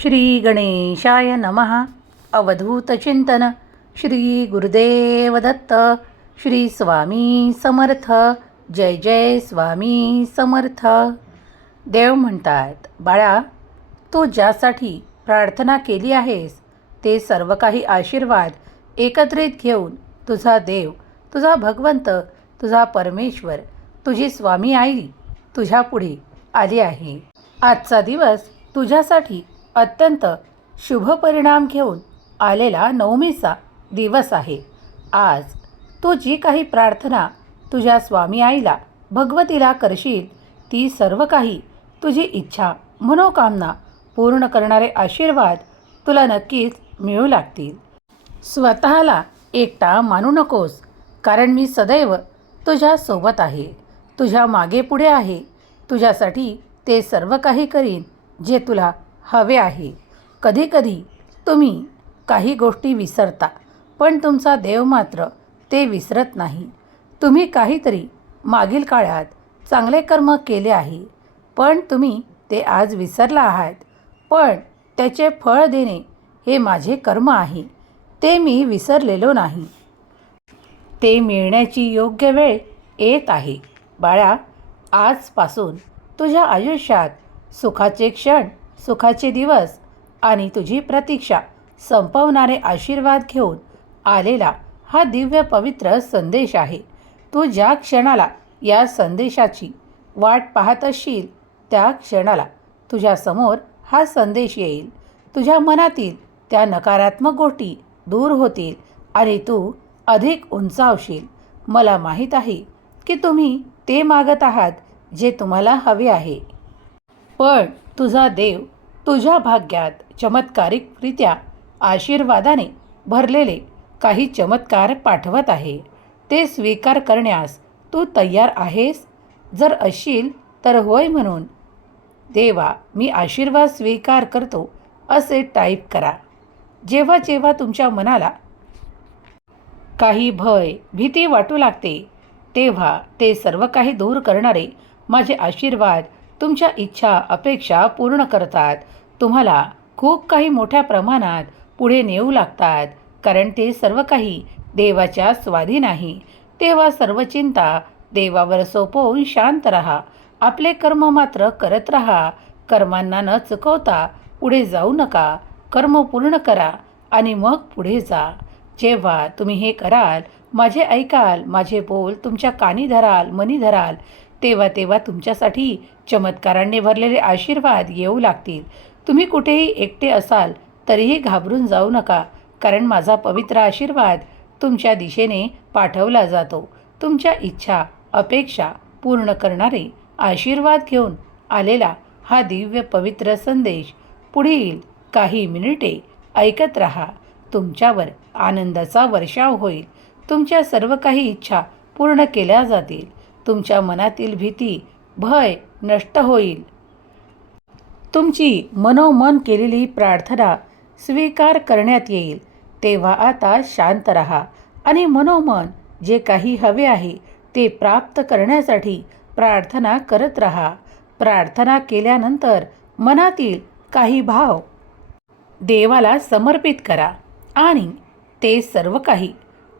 श्री गणेशाय नमः अवधूतचिंतन श्री गुरुदेव दत्त. श्री स्वामी समर्थ. जय जय स्वामी समर्थ. देव म्हणतात बाळा तू ज्यासाठी प्रार्थना केली आहेस ते सर्व काही आशीर्वाद एकत्रित घेऊन तुझा देव तुझा भगवंत तुझा परमेश्वर तुझी स्वामी आई तुझ्यापुढे आली आहे. आजचा दिवस तुझ्यासाठी अत्यंत शुभ परिणाम घेऊन आलेला नवमीचा दिवस आहे. आज तू जी काही प्रार्थना तुझ्या स्वामी आईला भगवतीला करशील ती सर्व काही तुझी इच्छा मनोकामना पूर्ण करणारे आशीर्वाद तुला नक्कीच मिळू लागतील. स्वतःला एकटा मानू नकोस कारण मी सदैव तुझ्यासोबत आहे. तुझ्या मागे पुढे आहे. तुझ्यासाठी ते सर्व काही करीन जे तुला हवे आहे. कधीकधी तुम्ही काही गोष्टी विसरता पण तुमचा देव मात्र ते विसरत नाही. तुम्ही काहीतरी मागील काळात चांगले कर्म केले आहे पण तुम्ही ते आज विसरला आहात. पण त्याचे फळ देणे हे माझे कर्म आहे ते मी विसरलेलो नाही. ते मिळण्याची योग्य वेळ येत आहे. बाळा आजपासून तुझ्या आयुष्यात सुखाचे क्षण सुखाचे दिवस आणि तुझी प्रतीक्षा संपवणारे आशीर्वाद घेऊन आलेला हा दिव्य पवित्र संदेश आहे. तू ज्या क्षणाला या संदेशाची वाट पाहत असशील त्या क्षणाला तुझ्यासमोर हा संदेश येईल. तुझ्या मनातील त्या नकारात्मक गोष्टी दूर होतील आणि तू अधिक उंचावशील. मला माहीत आहे की तुम्ही ते मागत आहात जे तुम्हाला हवे आहे. पण तुझा देव तुझ्या भाग्यात चमत्कारिकरित्या आशीर्वादाने भरलेले काही चमत्कार पाठवत आहे. ते स्वीकार करण्यास तू तयार आहेस? जर असशील तर होय म्हणून देवा मी आशीर्वाद स्वीकार करतो असे टाईप करा. जेव्हा जेव्हा तुमच्या मनाला काही भय भीती वाटू लागते तेव्हा ते सर्व काही दूर करणारे माझे आशीर्वाद तुमच्या इच्छा अपेक्षा पूर्ण करतात. तुम्हाला खूप काही मोठ्या प्रमाणात पुढे नेऊ लागतात कारण ते सर्व काही देवाच्या स्वाधीन आहे. तेव्हा सर्व चिंता देवावर सोपवून शांत राहा. आपले कर्म मात्र करत राहा. कर्मांना न चुकवता पुढे जाऊ नका. कर्म पूर्ण करा आणि मग पुढे जा. जेव्हा तुम्ही हे कराल माझे ऐकाल माझे बोल तुमच्या कानी धराल मनी धराल तेव्हा तेव्हा तुमच्यासाठी चमत्कारांनी भरलेले आशीर्वाद येऊ लागतील. तुम्ही कुठेही एकटे असाल तरीही घाबरून जाऊ नका. कारण माझा पवित्र आशीर्वाद तुमच्या दिशेने पाठवला जातो. तुमच्या इच्छा अपेक्षा पूर्ण करणारे आशीर्वाद घेऊन आलेला हा दिव्य पवित्र संदेश पुढील काही मिनिटे ऐकत राहा. तुमच्यावर आनंदाचा वर्षाव होईल. तुमच्या सर्व काही इच्छा पूर्ण केल्या जातील. तुमच्या मनातील भीती भय नष्ट होईल. तुमची मनोमन केलेली प्रार्थना स्वीकार करण्यात येईल. तेव्हा आता शांत रहा आणि मनोमन जे काही हवे आहे ते प्राप्त करण्यासाठी प्रार्थना करत रहा. प्रार्थना केल्यानंतर मनातील काही भाव देवाला समर्पित करा आणि ते सर्व काही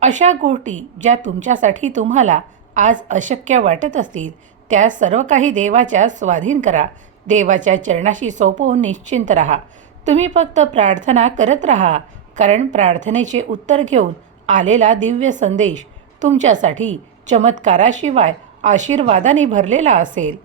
अशा गोष्टी ज्या तुमच्यासाठी तुम्हाला आज अशक्य वाटत असतील त्या सर्व काही देवाच्या स्वाधीन करा. देवाच्या चरणाशी सोपवून निश्चिंत राहा. तुम्ही फक्त प्रार्थना करत राहा कारण प्रार्थनेचे उत्तर घेऊन आलेला दिव्य संदेश तुमच्यासाठी चमत्काराशिवाय आशीर्वादाने भरलेला असेल.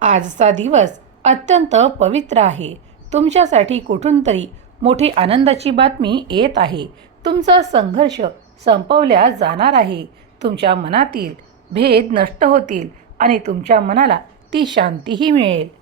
आजचा दिवस अत्यंत पवित्र आहे. तुमच्यासाठी कुठून तरी मोठी आनंदाची बातमी येत आहे. तुमचा संघर्ष संपवल्या जाणार आहे. तुमच्या मनातील भेद नष्ट होतील आणि तुमच्या मनाला ती शांतीही मिळेल.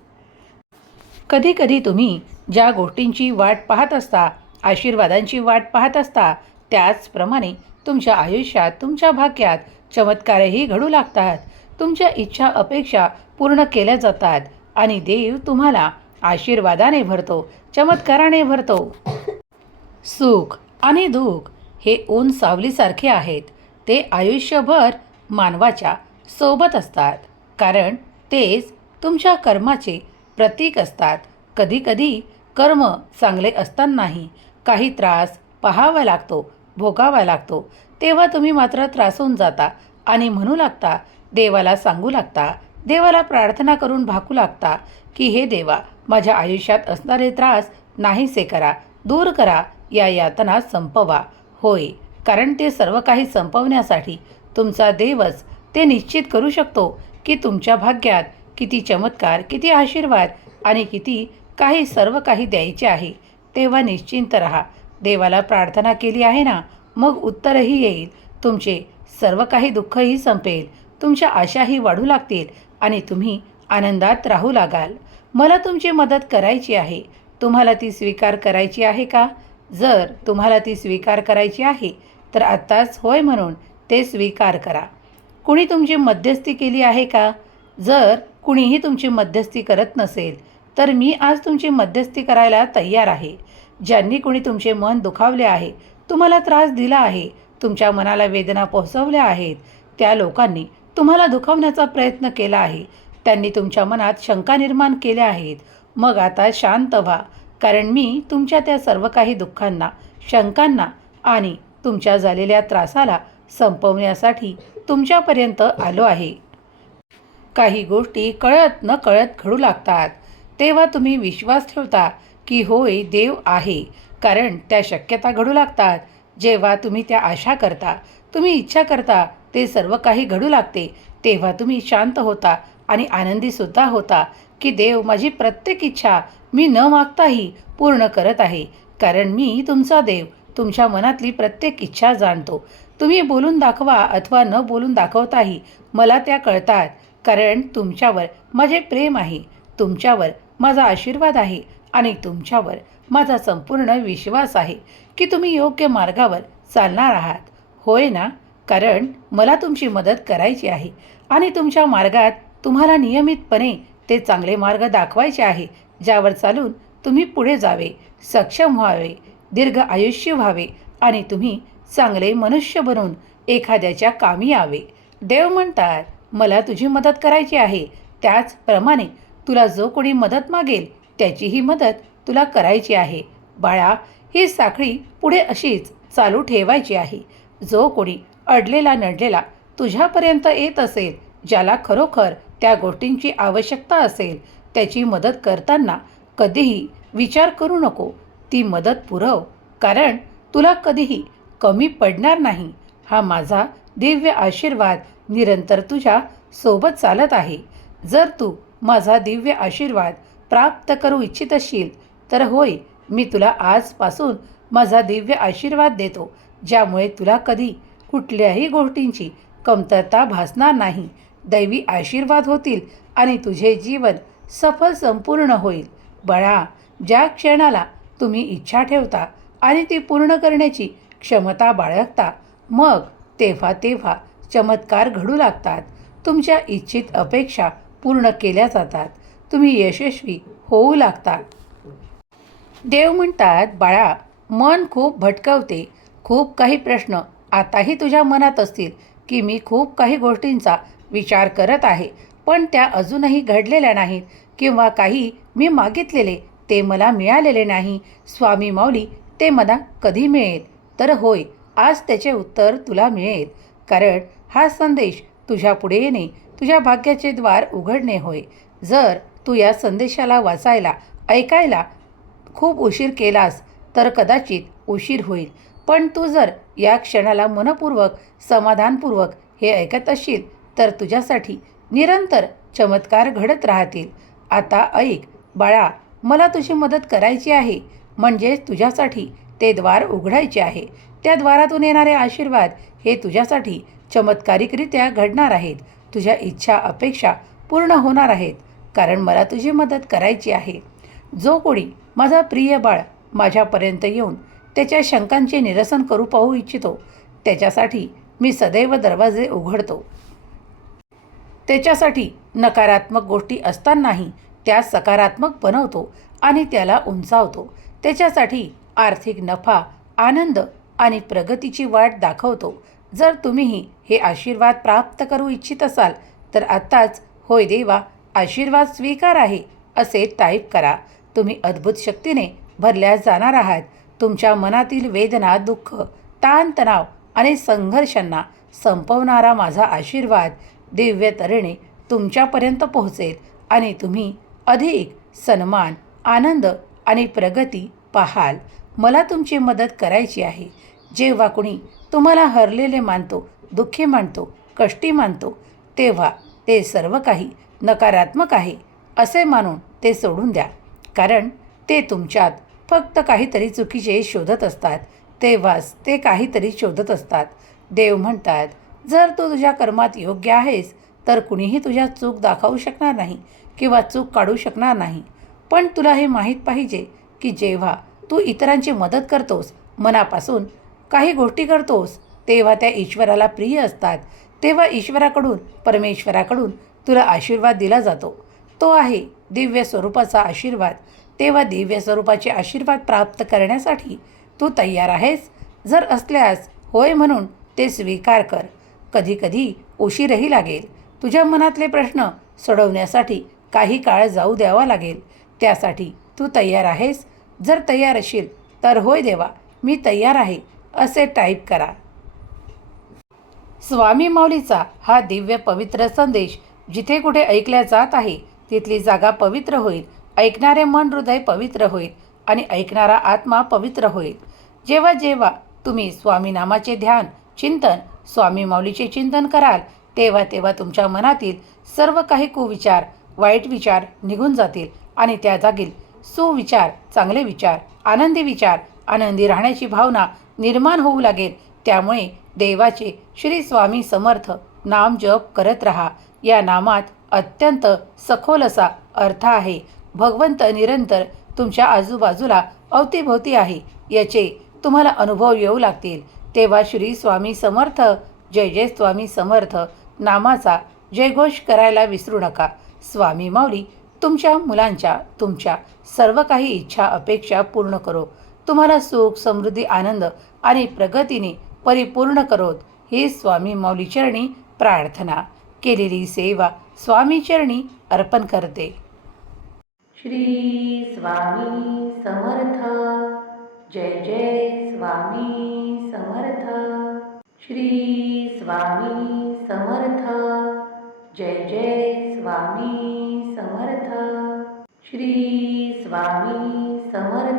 कधीकधी तुम्ही ज्या गोष्टींची वाट पाहत असता आशीर्वादांची वाट पाहत असता त्याचप्रमाणे तुमच्या आयुष्यात तुमच्या भाग्यात चमत्कारही घडू लागतात. तुमच्या इच्छा अपेक्षा पूर्ण केल्या जातात आणि देव तुम्हाला आशीर्वादाने भरतो चमत्काराने भरतो. सुख आणि दुःख हे ऊन सावलीसारखे आहेत. ते आयुष्यभर मानवाच्या सोबत असतात. कारण तेच तुमच्या कर्माचे प्रतीक असतात. कधीकधी कर्म चांगले असतानाही काही त्रास पाहावा लागतो भोगावा लागतो. तेव्हा तुम्ही मात्र त्रासून जाता आणि म्हणू लागता देवाला सांगू लागता देवाला प्रार्थना करून भाकू लागता की हे देवा माझ्या आयुष्यात असणारे त्रास नाहीसे करा दूर करा या यातना संपवा. होय कारण ते सर्व काही संपवण्यासाठी तुमचा देवच ते निश्चित करू शकतो की तुमच्या भाग्यात किती चमत्कार किती आशीर्वाद आणि किती काही सर्व काही द्यायचे आहे तेव्हा निश्चिंत रहा. देवाला प्रार्थना केली आहे ना मग उत्तरही येईल. तुमचे सर्व काही दुःखही संपेल. तुमच्या आशाही वाढू लागतील आणि तुम्ही आनंदात राहू लागाल. मला तुमची मदत करायची आहे. तुम्हाला ती स्वीकार करायची आहे का? जर तुम्हाला ती स्वीकार करायची आहे तर आत्ताच होय म्हणून ते स्वीकार करा. कुणी तुमची मध्यस्थी केली आहे का? जर कुणीही तुमची मध्यस्थी करत नसेल तर मी आज तुमची मध्यस्थी करायला तयार आहे. ज्यांनी कुणी तुमचे मन दुखावले आहे तुम्हाला त्रास दिला आहे तुमच्या मनाला वेदना पोहोचवल्या आहेत त्या लोकांनी तुम्हाला दुखावण्याचा प्रयत्न केला आहे. त्यांनी तुमच्या मनात शंका निर्माण केल्या आहेत. मग आता शांत व्हा कारण मी तुमच्या त्या सर्व काही दुःखांना शंकांना आणि तुमच्या झालेल्या त्रासाला संपवण्यासाठी तुमच्यापर्यंत आलो आहे. काही गोष्टी कळत न कळत घडू लागतात. तेव्हा तुम्ही विश्वास ठेवता की होय देव आहे. कारण त्या शक्यता घडू लागतात. जेव्हा तुम्ही त्या आशा करता तुम्ही इच्छा करता ते सर्व काही घडू लागते. तेव्हा तुम्ही शांत होता आणि आनंदीसुद्धा होता की देव माझी प्रत्येक इच्छा मी न मागताही पूर्ण करत आहे. कारण मी तुमचा देव. तुमच्या मनातली प्रत्येक इच्छा जाणतो. तुम्ही बोलून दाखवा अथवा न बोलून दाखवताही मला त्या कळतात. कारण तुमच्यावर माझे प्रेम आहे तुमच्यावर माझा आशीर्वाद आहे आणि तुमच्यावर माझा संपूर्ण विश्वास आहे की तुम्ही योग्य मार्गावर चालणार आहात. होय ना? कारण मला तुमची मदत करायची आहे आणि तुमच्या मार्गात तुम्हाला नियमितपणे ते चांगले मार्ग दाखवायचे आहे ज्यावर चालून तुम्ही पुढे जावे सक्षम व्हावे दीर्घ आयुष्य व्हावे आणि तुम्ही चांगले मनुष्य बनून एखाद्याच्या कामी यावे. देव म्हणतात मला तुझी मदत करायची आहे. त्याचप्रमाणे तुला जो कोणी मदत मागेल त्याचीही मदत तुला करायची आहे. बाळा ही साखळी पुढे अशीच चालू ठेवायची आहे. जो कोणी अडलेला नडलेला तुझ्यापर्यंत येत असेल ज्याला खरोखर त्या गोष्टींची आवश्यकता असेल त्याची मदत करताना कधीही विचार करू नको. ती मदत पुरव कारण तुला कधीही कमी पडणार नाही. हा माझा दिव्य आशीर्वाद निरंतर तुझ्या सोबत चालत आहे. जर तू माझा दिव्य आशीर्वाद प्राप्त करू इच्छित असशील तर होय मी तुला आजपासून माझा दिव्य आशीर्वाद देतो ज्यामुळे तुला कधी कुठल्याही गोष्टींची कमतरता भासणार नाही. दैवी आशीर्वाद होतील आणि तुझे जीवन सफल संपूर्ण होईल. बळा ज्या क्षणाला तुम्ही इच्छा ठेवता आणि ती पूर्ण करण्याची क्षमता बाळगता मग तेव्हा तेव्हा चमत्कार घडू लागतात. तुमच्या इच्छित अपेक्षा पूर्ण केल्या जातात. तुम्ही यशस्वी होऊ लागतात. देव म्हणतात बाळा मन खूप भटकवते. खूप काही प्रश्न आताही तुझ्या मनात असतील की मी खूप काही गोष्टींचा विचार करत आहे पण त्या अजूनही घडलेल्या नाहीत किंवा काही मी मागितलेले ते मला मिळालेले नाही. स्वामी माऊली ते मला कधी मिळेल? तर होय आज त्याचे उत्तर तुला मिळेल. कारण हा संदेश तुझ्या पुढे येणे तुझ्या भाग्याचे द्वार उघडणे होय. जर तू या संदेशाला वाचायला ऐकायला खूप उशीर केलास तर कदाचित उशीर होईल. पण तू जर या क्षणाला मनपूर्वक समाधानपूर्वक हे ऐकत असशील तर तुझ्यासाठी निरंतर चमत्कार घडत राहतील. आता ऐक बाळा मला तुझी मदत करायची आहे. म्हणजेच तुझ्यासाठी ते द्वार उघडायचे आहे. त्या द्वारातून येणारे आशीर्वाद हे तुझ्यासाठी चमत्कारिकरित्या घडणार आहेत. तुझ्या इच्छा अपेक्षा पूर्ण होणार आहेत. कारण मला तुझी मदत करायची आहे. जो कोणी माझा प्रिय बाळ माझ्यापर्यंत येऊन त्याच्या शंकांचे निरसन करू पाहू इच्छितो त्याच्यासाठी मी सदैव दरवाजे उघडतो. त्याच्यासाठी नकारात्मक गोष्टी असतानाही त्या सकारात्मक बनवतो आणि त्याला उंचावतो. त्याच्यासाठी आर्थिक नफा आनंद आणि प्रगतीची वाट दाखवतो. जर तुम्हीही हे आशीर्वाद प्राप्त करू इच्छित असाल तर आत्ताच होय देवा आशीर्वाद स्वीकार आहे असे टाईप करा. तुम्ही अद्भुत शक्तीने भरल्या जाणार आहात. तुमच्या मनातील वेदना दुःख ताणतणाव आणि संघर्षांना संपवणारा माझा आशीर्वाद दिव्य तऱ्हेने तुमच्यापर्यंत पोहोचेल आणि तुम्ही अधिक सन्मान आनंद आणि प्रगती पाहाल. मला तुमची मदत करायची आहे. जेव्हा कुणी तुम्हाला हरलेले मानतो दुःखी मानतो कष्टी मानतो तेव्हा ते सर्व काही नकारात्मक आहे असे मानून ते सोडून द्या. कारण ते तुमच्यात फक्त काहीतरी चुकीचे शोधत असतात तेव्हाच ते काहीतरी शोधत असतात. देव म्हणतात जर तू तुझ्या कर्मात योग्य आहेस तर कुणीही तुझ्या चूक दाखवू शकणार नाही किंवा चूक काढू शकणार नाही. पण तुला हे माहीत पाहिजे की जेव्हा तू इतरांची मदत करतोस मनापासून काही गोष्टी करतोस तेव्हा त्या ईश्वराला प्रिय असतात. तेव्हा ईश्वराकडून परमेश्वराकडून तुला आशीर्वाद दिला जातो. तो आहे दिव्य स्वरूपाचा आशीर्वाद. तेव्हा दिव्य स्वरूपाचे आशीर्वाद प्राप्त करण्यासाठी तू तयार आहेस. जर असल्यास होय म्हणून ते स्वीकार कर. कधीकधी उशीरही लागेल. तुझ्या मनातले प्रश्न सोडवण्यासाठी काही काळ जाऊ द्यावा लागेल. त्यासाठी तू तयार आहेस. जर तयार असशील तर होय देवा मी तयार आहे. असे टाईप करा. स्वामी माऊलीचा हा दिव्य पवित्र संदेश जिथे कुठे ऐकल्या जात आहे तिथली जागा पवित्र होईल ऐकणारे मन हृदय पवित्र होईल आणि ऐकणारा आत्मा पवित्र होईल. जेव्हा जेव्हा तुम्ही स्वामी नामाचे ध्यान चिंतन स्वामी माऊलीचे चिंतन कराल तेव्हा तेव्हा तुमच्या मनातील सर्व काही कुविचार वाईट विचार निघून जातील आणि त्या जागील सुविचार चांगले विचार आनंदी विचार आनंदी राहण्याची भावना निर्माण होऊ लागेल. त्यामुळे देवाचे श्री स्वामी समर्थ नाम जप करत राहा. या नामात अत्यंत सखोल असा अर्थ आहे. भगवंत निरंतर तुमच्या आजूबाजूला अवतीभोवती आहे. याचे तुम्हाला अनुभव येऊ लागतील. तेव्हा श्री स्वामी समर्थ जय जय स्वामी समर्थ नामाचा जयघोष करायला विसरू नका. स्वामी माऊली तुमच्या मुलांच्या तुमच्या सर्व काही इच्छा अपेक्षा पूर्ण करो. तुम्हाला सुख समृद्धी आनंद आणि प्रगतीने परिपूर्ण करोत ही स्वामी मौलीचरणी प्रार्थना. केलेली सेवा स्वामीचरणी अर्पण करते. श्री स्वामी समर्थ. जय जय स्वामी समर्थ. श्री स्वामी समर्थ. जय जय स्वामी समर्थ. श्री स्वामी समर्थ.